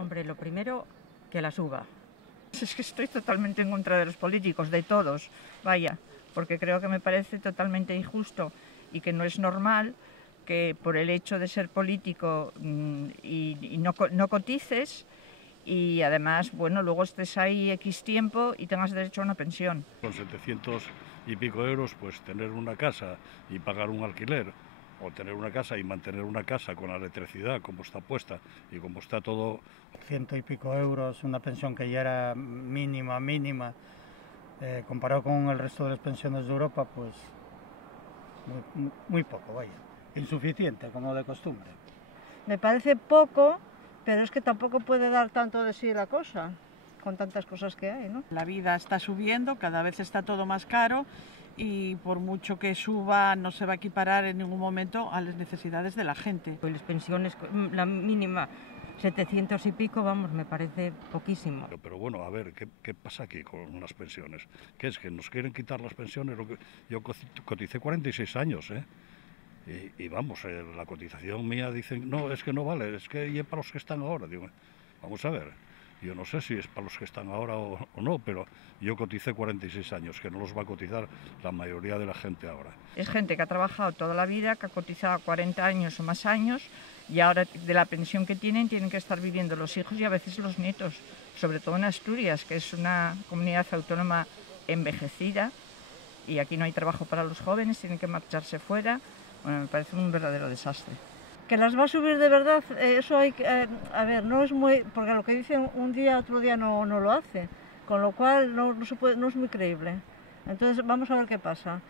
Hombre, lo primero, que la suba. Es que estoy totalmente en contra de los políticos, de todos, vaya, porque creo que me parece totalmente injusto y que no es normal que por el hecho de ser político y no cotices y además, bueno, luego estés ahí X tiempo y tengas derecho a una pensión. Con 700 y pico euros, pues tener una casa y pagar un alquiler, o tener una casa y mantener una casa con la electricidad como está puesta y como está todo. 100 y pico euros, una pensión que ya era mínima, comparado con el resto de las pensiones de Europa, pues muy poco, vaya, insuficiente como de costumbre. Me parece poco, pero es que tampoco puede dar tanto de sí la cosa, con tantas cosas que hay, ¿no? La vida está subiendo, cada vez está todo más caro y por mucho que suba no se va a equiparar en ningún momento a las necesidades de la gente. Pues las pensiones, la mínima, 700 y pico, vamos, me parece poquísimo. Pero bueno, a ver, ¿qué pasa aquí con las pensiones? ¿Qué es que nos quieren quitar las pensiones? Yo coticé 46 años, ¿eh? Y vamos, la cotización mía dicen, no, es que no vale, es que es para los que están ahora. Digo, vamos a ver, yo no sé si es para los que están ahora o no, pero yo coticé 46 años, que no los va a cotizar la mayoría de la gente ahora. Es gente que ha trabajado toda la vida, que ha cotizado 40 años o más años y ahora de la pensión que tienen que estar viviendo los hijos y a veces los nietos, sobre todo en Asturias, que es una comunidad autónoma envejecida y aquí no hay trabajo para los jóvenes, tienen que marcharse fuera. Bueno, me parece un verdadero desastre. Que las va a subir de verdad, eso hay que, a ver, no es muy, porque lo que dicen un día, otro día no lo hace, con lo cual no es muy creíble. Entonces vamos a ver qué pasa.